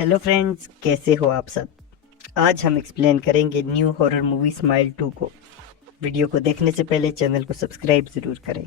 Hello friends, कैसे हो आप सब। आज हम एक्सप्लेन करेंगे न्यू हॉरर मूवी स्माइल 2 को। वीडियो को देखने से पहले चैनल को सब्सक्राइब ज़रूर करें।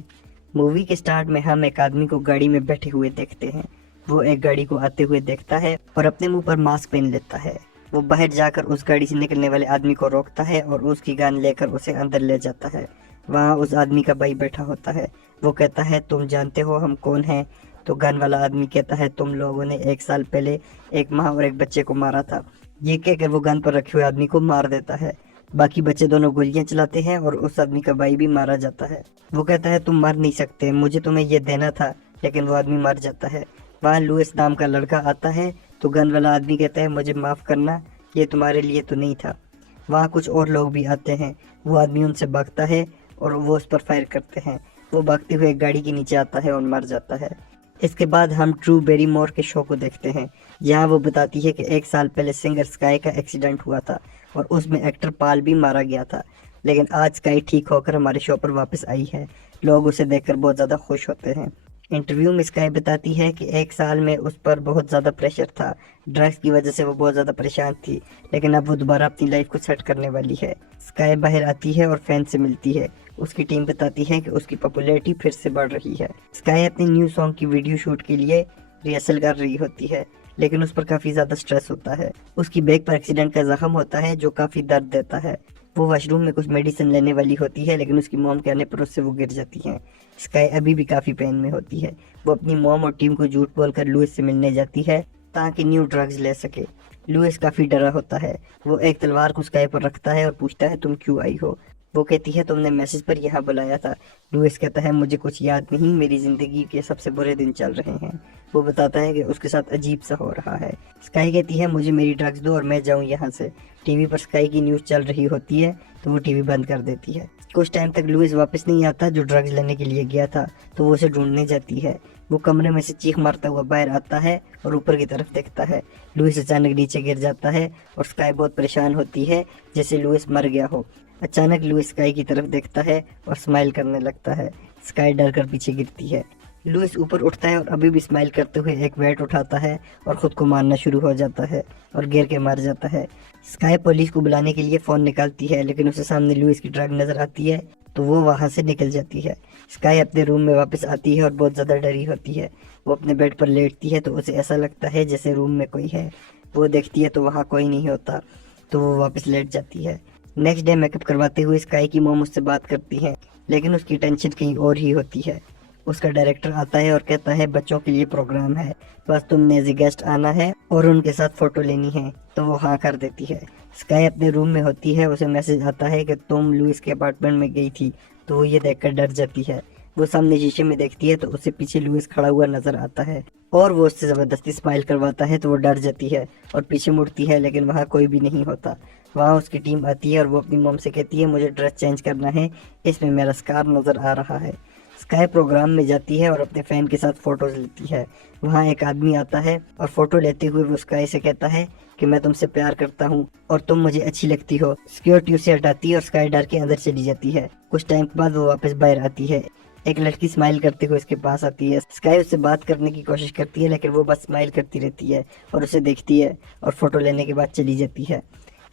मूवी के स्टार्ट में हम एक आदमी को गाड़ी में बैठे हुए देखते हैं। वो एक गाड़ी को आते हुए देखता है और अपने मुंह पर मास्क पहन लेता है। वो बाहर जाकर उस गाड़ी से निकलने वाले आदमी को रोकता है और उसकी गन लेकर उसे अंदर ले जाता है। वहाँ उस आदमी का भाई बैठा होता है। वो कहता है, तुम जानते हो हम कौन हैं? तो गन वाला आदमी कहता है, तुम लोगों ने 1 साल पहले एक माँ और एक बच्चे को मारा था। ये कहकर वो गन पर रखे हुए आदमी को मार देता है। बाकी बच्चे दोनों गोलियां चलाते हैं और उस आदमी का भाई भी मारा जाता है। वो कहता है, तुम मर नहीं सकते, मुझे तुम्हें ये देना था। लेकिन वो आदमी मर जाता है। वहाँ लुइस नाम का लड़का आता है तो गन वाला आदमी कहता है, मुझे माफ़ करना, ये तुम्हारे लिए तो नहीं था। वहाँ कुछ और लोग भी आते हैं। वो आदमी उनसे भागता है और वो उस पर फायर करते हैं। वो भागते हुए गाड़ी के नीचे आता है और मर जाता है। इसके बाद हम ट्रू बेरीमोर के शो को देखते हैं। यहाँ वो बताती है कि 1 साल पहले सिंगर स्काई का एक्सीडेंट हुआ था और उसमें एक्टर पाल भी मारा गया था। लेकिन आज स्काई ठीक होकर हमारे शो पर वापस आई है। लोग उसे देखकर बहुत ज़्यादा खुश होते हैं। इंटरव्यू में स्काई बताती है कि 1 साल में उस पर बहुत ज़्यादा प्रेशर था। ड्रग्स की वजह से वो बहुत ज़्यादा परेशान थी, लेकिन अब वो दोबारा अपनी लाइफ को सेट करने वाली है। स्काई बाहर आती है और फैन से मिलती है। उसकी टीम बताती है कि उसकी पॉपुलैरिटी फिर से बढ़ रही है। स्काई अपने न्यू सॉन्ग की वीडियो शूट के लिए रिहर्सल कर रही होती है, लेकिन उस पर काफ़ी ज़्यादा स्ट्रेस होता है। उसकी बैक पर एक्सीडेंट का जख्म होता है जो काफ़ी दर्द देता है। वो वॉशरूम में कुछ मेडिसिन लेने वाली होती है, लेकिन उसकी मॉम के आने पर उससे वो गिर जाती है। स्काई अभी भी काफ़ी पेन में होती है। वो अपनी मॉम और टीम को झूठ बोलकर लुइस से मिलने जाती है ताकि न्यू ड्रग्स ले सके। लुइस काफ़ी डरा होता है। वो एक तलवार को स्काई पर रखता है और पूछता है, तुम क्यों आई हो? वो कहती है, तुमने मैसेज पर यहाँ बुलाया था। लुइस कहता है, मुझे कुछ याद नहीं, मेरी ज़िंदगी के सबसे बुरे दिन चल रहे हैं। वो बताता है कि उसके साथ अजीब सा हो रहा है। स्काई कहती है, मुझे मेरी ड्रग्स दो और मैं जाऊँ यहाँ से। टीवी पर स्काई की न्यूज़ चल रही होती है तो वो टीवी बंद कर देती है। कुछ टाइम तक लुइस वापस नहीं आता जो ड्रग्स लेने के लिए गया था, तो वो उसे ढूंढने जाती है। वो कमरे में से चीख मारता हुआ बाहर आता है और ऊपर की तरफ देखता है। लुइस अचानक नीचे गिर जाता है और स्काई बहुत परेशान होती है, जैसे लुइस मर गया हो। अचानक लुइस स्काई की तरफ देखता है और स्माइल करने लगता है। स्काई डर कर पीछे गिरती है। लुइस ऊपर उठता है और अभी भी स्माइल करते हुए एक बैट उठाता है और खुद को मारना शुरू हो जाता है और गिर के मर जाता है। स्काई पुलिस को बुलाने के लिए फ़ोन निकालती है, लेकिन उसे सामने लुइस की ट्रक नज़र आती है तो वो वहाँ से निकल जाती है। स्काई अपने रूम में वापस आती है और बहुत ज़्यादा डरी होती है। वो अपने बेड पर लेटती है तो उसे ऐसा लगता है जैसे रूम में कोई है। वो देखती है तो वहाँ कोई नहीं होता, तो वो वापस लेट जाती है। नेक्स्ट डे मेकअप करवाते हुए स्काई की मॉम उससे बात करती है, लेकिन उसकी टेंशन कहीं और ही होती है। उसका डायरेक्टर आता है और कहता है, बच्चों के लिए प्रोग्राम है, बस तुमने एज ए गेस्ट आना है और उनके साथ फ़ोटो लेनी है। तो वो हाँ कर देती है। स्काई अपने रूम में होती है। उसे मैसेज आता है कि तुम लुइस के अपार्टमेंट में गई थी। तो वो ये देखकर डर जाती है। वो सामने शीशे में देखती है तो उससे पीछे लुइस खड़ा हुआ नजर आता है और वो उससे ज़बरदस्ती स्माइल करवाता है तो वो डर जाती है और पीछे मुड़ती है, लेकिन वहाँ कोई भी नहीं होता। वहाँ उसकी टीम आती है और वो अपनी मॉम से कहती है, मुझे ड्रेस चेंज करना है, इसमें मेरा स्कार नज़र आ रहा है। स्काई प्रोग्राम में जाती है और अपने फैन के साथ फ़ोटोज़ लेती है। वहाँ एक आदमी आता है और फ़ोटो लेते हुए वो स्काई से कहता है कि मैं तुमसे प्यार करता हूँ और तुम मुझे अच्छी लगती हो। सिक्योरिटी उसे हटाती है और स्काई डर के अंदर चली जाती है। कुछ टाइम के बाद वो वापस बाहर आती है। एक लड़की स्माइल करते हुए उसके पास आती है। स्काई उससे बात करने की कोशिश करती है, लेकिन वो बस स्माइल करती रहती है और उसे देखती है और फ़ोटो लेने के बाद चली जाती है।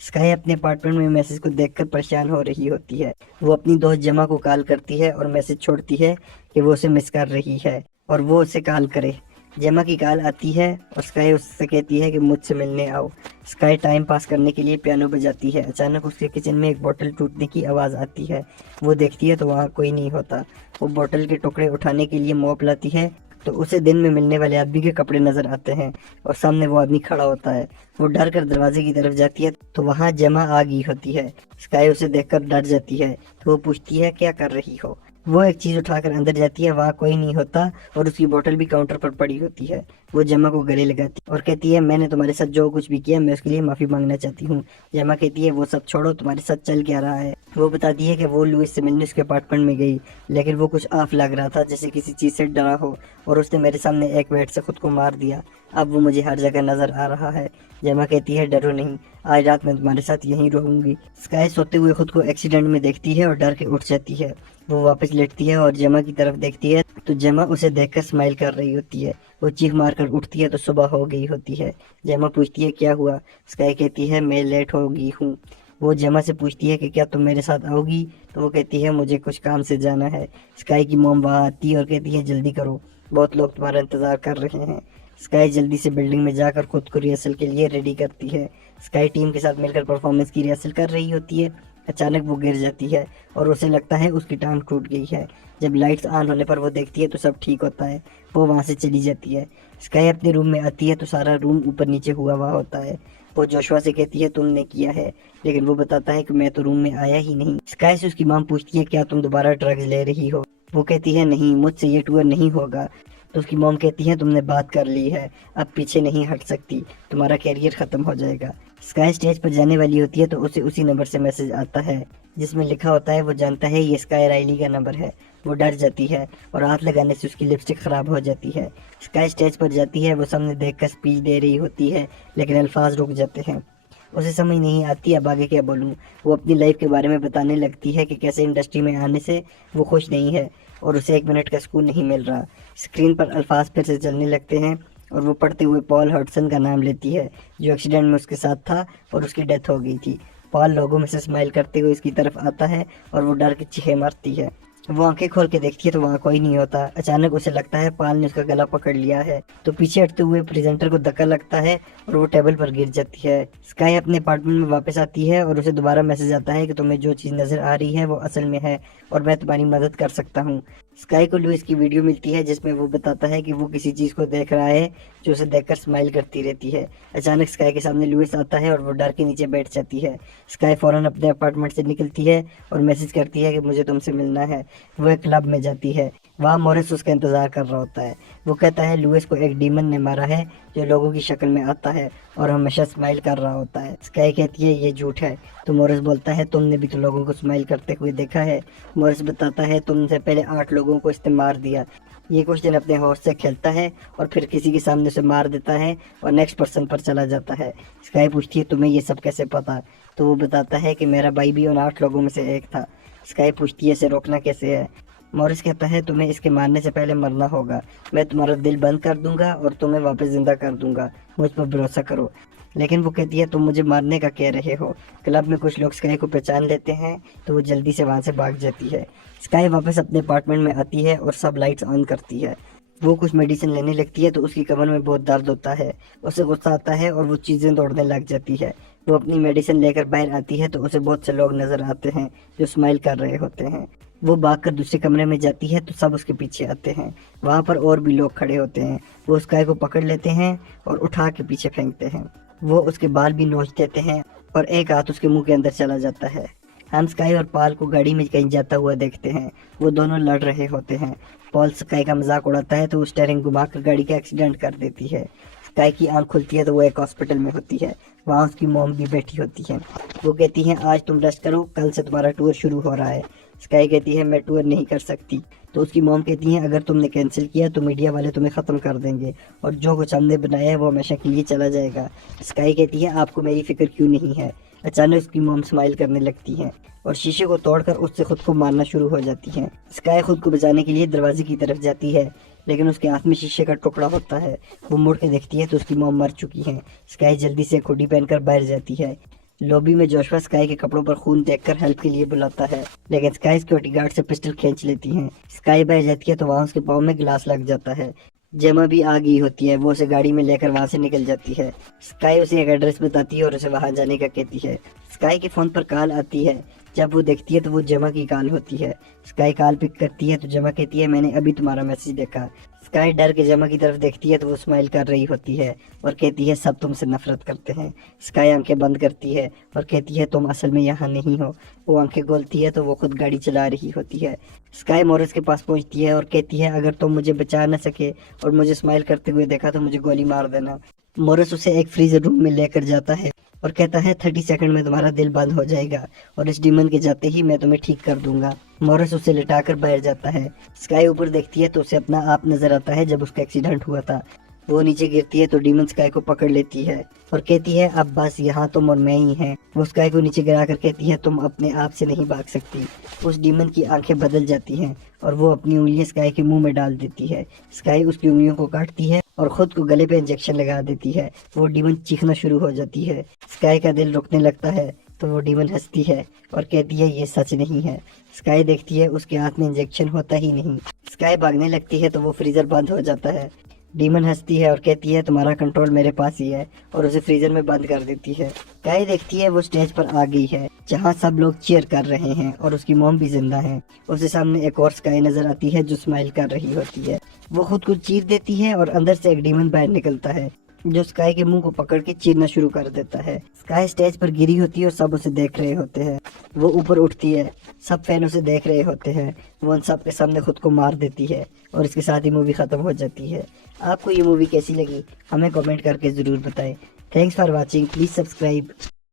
स्काई अपने अपार्टमेंट में मैसेज को देखकर परेशान हो रही होती है। वो अपनी दोस्त जमा को कॉल करती है और मैसेज छोड़ती है कि वो उसे मिस कर रही है और वो उसे कॉल करे। जेमा की कॉल आती है और स्काई उससे कहती है कि मुझसे मिलने आओ। स्काई टाइम पास करने के लिए पियानो बजाती है। अचानक उसके किचन में एक बोतल टूटने की आवाज़ आती है। वो देखती है तो वहाँ कोई नहीं होता। वो बोतल के टुकड़े उठाने के लिए मॉप लाती है तो उसे दिन में मिलने वाले आदमी के कपड़े नजर आते हैं और सामने वो आदमी खड़ा होता है। वो डर कर दरवाजे की तरफ जाती है तो वहाँ जेमा आ गई होती है। स्काई उसे देखकर डर जाती है तो वो पूछती है, क्या कर रही हो? वो एक चीज़ उठाकर अंदर जाती है, वहाँ कोई नहीं होता और उसकी बोतल भी काउंटर पर पड़ी होती है। वो जेमा को गले लगाती है और कहती है, मैंने तुम्हारे साथ जो कुछ भी किया मैं उसके लिए माफ़ी मांगना चाहती हूँ। जेमा कहती है, वो सब छोड़ो, तुम्हारे साथ चल क्या रहा है? वो बताती है कि वो लुइस से मिलने उसके अपार्टमेंट में गई, लेकिन वो कुछ ऑफ लग रहा था, जैसे किसी चीज़ से डरा हो, और उसने मेरे सामने एक बेड से खुद को मार दिया। अब वो मुझे हर जगह नजर आ रहा है। जेमा कहती है, डरो नहीं, आज रात मैं तुम्हारे साथ यहीं रहूंगी। स्काई सोते हुए खुद को एक्सीडेंट में देखती है और डर के उठ जाती है। वो वापस लेटती है और जेमा की तरफ देखती है तो जेमा उसे देखकर स्माइल कर रही होती है। वो चीख मारकर उठती है तो सुबह हो गई होती है। जेमा पूछती है क्या हुआ। स्काई कहती है मैं लेट हो गई हूँ। वो जेमा से पूछती है कि क्या तुम मेरे साथ आओगी, तो वो कहती है मुझे कुछ काम से जाना है। स्काई की मॉम वहाँ आती है और कहती है जल्दी करो, बहुत लोग तुम्हारा इंतजार कर रहे हैं। स्काई जल्दी से बिल्डिंग में जाकर खुद को रिहर्सल के लिए रेडी करती है। स्काई टीम के साथ मिलकर परफॉर्मेंस की रिहर्सल कर रही होती है। अचानक वो गिर जाती है और उसे लगता है उसकी टांग टूट गई है। जब लाइट्स ऑन होने पर वो देखती है तो सब ठीक होता है। वो वहाँ से चली जाती है। स्काई अपने रूम में आती है तो सारा रूम ऊपर नीचे हुआ हुआ होता है। वो जोशुआ से कहती है तुमने किया है, लेकिन वो बताता है कि मैं तो रूम में आया ही नहीं। स्काई से उसकी मां पूछती है क्या तुम दोबारा ड्रग्स ले रही हो। वो कहती है नहीं, मुझसे ये टूर नहीं होगा। तो उसकी मॉम कहती है तुमने बात कर ली है, अब पीछे नहीं हट सकती, तुम्हारा कैरियर खत्म हो जाएगा। स्काई स्टेज पर जाने वाली होती है तो उसे उसी नंबर से मैसेज आता है जिसमें लिखा होता है वो जानता है ये स्काई राइली का नंबर है। वो डर जाती है और हाथ लगाने से उसकी लिपस्टिक खराब हो जाती है। स्काई स्टेज पर जाती है, वो सामने देखकर स्पीच दे रही होती है, लेकिन अल्फाज रुक जाते हैं। उसे समझ नहीं आती अब आगे क्या बोलूं। वो अपनी लाइफ के बारे में बताने लगती है कि कैसे इंडस्ट्री में आने से वो खुश नहीं है और उसे 1 मिनट का सुकून नहीं मिल रहा। स्क्रीन पर अल्फाज फिर से चलने लगते हैं और वो पढ़ते हुए पॉल हडसन का नाम लेती है जो एक्सीडेंट में उसके साथ था और उसकी डेथ हो गई थी। पॉल लोगों में से स्माइल करते हुए इसकी तरफ आता है और वो डर के चीखे मारती है। वो आंखें खोल के देखती है तो वहाँ कोई नहीं होता। अचानक उसे लगता है पॉल ने उसका गला पकड़ लिया है, तो पीछे हटते हुए प्रेजेंटर को धक्का लगता है और वो टेबल पर गिर जाती है। स्काई अपने अपार्टमेंट में वापस आती है और उसे दोबारा मैसेज आता है कि तुम्हें जो चीज़ नजर आ रही है वो असल में है और मैं तुम्हारी मदद कर सकता हूँ। स्काई को लुइस की वीडियो मिलती है जिसमें वो बताता है कि वो किसी चीज़ को देख रहा है जो उसे देखकर स्माइल करती रहती है। अचानक स्काई के सामने लुइस आता है और वो डर के नीचे बैठ जाती है। स्काई फौरन अपने अपार्टमेंट से निकलती है और मैसेज करती है कि मुझे तुमसे मिलना है। वो एक क्लब में जाती है, वहाँ मॉरिस उसका इंतजार कर रहा होता है। वो कहता है लुइस को एक डीमन ने मारा है जो लोगों की शक्ल में आता है और हमेशा स्माइल कर रहा होता है। स्काई कहती है ये झूठ है, तो मॉरिस बोलता है तुमने भी तो लोगों को स्माइल करते हुए देखा है। मॉरिस बताता है तुमसे पहले 8 लोगों को इसने मार दिया। ये क्वेश्चन अपने हॉर्स से खेलता है और फिर किसी के सामने उसे मार देता है और नेक्स्ट पर्सन पर चला जाता है। स्काई पूछती है तुम्हें ये सब कैसे पता, तो वो बताता है कि मेरा भाई भी उन 8 लोगों में से एक था। स्काई पूछती है इसे रोकना कैसे है। मॉरिस कहता है तुम्हें इसके मारने से पहले मरना होगा। मैं तुम्हारा दिल बंद कर दूंगा और तुम्हें वापस जिंदा कर दूंगा, मुझ पर भरोसा करो। लेकिन वो कहती है तुम मुझे मारने का कह रहे हो। क्लब में कुछ लोग स्काई को पहचान लेते हैं तो वो जल्दी से वहाँ से भाग जाती है। स्काई वापस अपने अपार्टमेंट में आती है और सब लाइट्स ऑन करती है। वो कुछ मेडिसिन लेने लगती है तो उसकी कमर में बहुत दर्द होता है। उसे गुस्सा आता है और वो चीज़ें दौड़ने लग जाती है। वो अपनी मेडिसिन लेकर बाहर आती है तो उसे बहुत से लोग नजर आते हैं जो स्माइल कर रहे होते हैं। वो भागकर दूसरे कमरे में जाती है तो सब उसके पीछे आते हैं। वहाँ पर और भी लोग खड़े होते हैं। वो स्काई को पकड़ लेते हैं और उठा के पीछे फेंकते हैं। वो उसके बाल भी नोच देते हैं और एक हाथ उसके मुंह के अंदर चला जाता है। हम स्काई और पॉल को गाड़ी में कहीं जाता हुआ देखते हैं। वो दोनों लड़ रहे होते हैं। पॉल स्काई का मजाक उड़ाता है तो वो स्टीयरिंग घुमाकर गाड़ी का एक्सीडेंट कर देती है। स्काई की आंख खुलती है तो वो एक हॉस्पिटल में होती है। वहाँ उसकी मॉम भी बैठी होती है। वो कहती है आज तुम रेस्ट करो, कल से तुम्हारा टूर शुरू हो रहा है। स्काई कहती है मैं टूर नहीं कर सकती। तो उसकी मॉम कहती है अगर तुमने कैंसिल किया तो मीडिया वाले तुम्हें ख़त्म कर देंगे और जो कुछ हमने बनाया है वो हमेशा के लिए चला जाएगा। स्काई कहती है आपको मेरी फिक्र क्यों नहीं है। अचानक उसकी मॉम स्माइल करने लगती है और शीशे को तोड़कर उससे खुद को मारना शुरू हो जाती है। स्काई खुद को बचाने के लिए दरवाजे की तरफ जाती है लेकिन उसके हाथ में शीशे का टुकड़ा होता है। वो मुड़ के देखती है तो उसकी मॉम मर चुकी है। स्काई जल्दी से हुडी पहनकर बाहर जाती है। लॉबी में जोशुआ स्काई के कपड़ों पर खून देखकर हेल्प के लिए बुलाता है, लेकिन स्काई सिक्योरिटी गार्ड से पिस्टल खींच लेती है। स्काई बाहर जाती है तो वहाँ उसके पाँव में गिलास लग जाता है। जेमा भी आ गई होती है। वो उसे गाड़ी में लेकर वहाँ से निकल जाती है। स्काई उसे एक एड्रेस बताती है और उसे वहाँ जाने का कहती है। स्काई के फोन पर कॉल आती है। जब वो देखती है तो वो जेमा की कॉल होती है। स्काई कॉल पिक करती है तो जेमा कहती है मैंने अभी तुम्हारा मैसेज देखा। स्काई डर के जेमा की तरफ देखती है तो वो स्माइल कर रही होती है और कहती है सब तुमसे नफरत करते हैं। स्काई आंखें बंद करती है और कहती है तुम असल में यहाँ नहीं हो। वो आंखें खोलती है तो वो खुद गाड़ी चला रही होती है। स्काई मॉरिस के पास पहुँचती है और कहती है अगर तुम मुझे बचा न सके और मुझे स्माइल करते हुए देखा तो मुझे गोली मार देना। मॉरिस उसे एक फ्रीजर रूम में लेकर जाता है और कहता है 30 सेकंड में तुम्हारा दिल बंद हो जाएगा और इस डीमन के जाते ही मैं तुम्हें ठीक कर दूंगा। मॉरिस उसे लिटाकर बाहर जाता है। स्काई ऊपर देखती है तो उसे अपना आप नजर आता है जब उसका एक्सीडेंट हुआ था। वो नीचे गिरती है तो डीमन स्काई को पकड़ लेती है और कहती है अब बस यहाँ तुम और मैं ही हैं। वो स्काई को नीचे गिरा कर कहती है तुम अपने आप से नहीं भाग सकती। उस डीमन की आंखें बदल जाती हैं और वो अपनी उंगलियां स्काई के मुंह में डाल देती है। स्काई उसकी उंगलियों को काटती है और खुद को गले पे इंजेक्शन लगा देती है। वो डीमन चीखना शुरू हो जाती है। स्काई का दिल रुकने लगता है तो वो डीमन हंसती है और कहती है ये सच नहीं है। स्काई देखती है उसके हाथ में इंजेक्शन होता ही नहीं। स्काई भागने लगती है तो वो फ्रीजर बंद हो जाता है। डीमन हंसती है और कहती है तुम्हारा कंट्रोल मेरे पास ही है, और उसे फ्रीजर में बंद कर देती है। स्काई देखती है वो स्टेज पर आ गई है जहाँ सब लोग चीयर कर रहे हैं और उसकी मॉम भी जिंदा है। उसे सामने एक और स्काई नजर आती है जो स्माइल कर रही होती है। वो खुद को चीर देती है और अंदर से एक डीमन बाहर निकलता है जो स्काई के मुंह को पकड़ के चीरना शुरू कर देता है। स्काई स्टेज पर गिरी होती है और सब उसे देख रहे होते हैं। वो ऊपर उठती है, सब फैन उसे देख रहे होते हैं। वो उन सब के सामने खुद को मार देती है और इसके साथ ही मूवी खत्म हो जाती है। आपको ये मूवी कैसी लगी हमें कमेंट करके ज़रूर बताएं। Thanks for watching, please subscribe.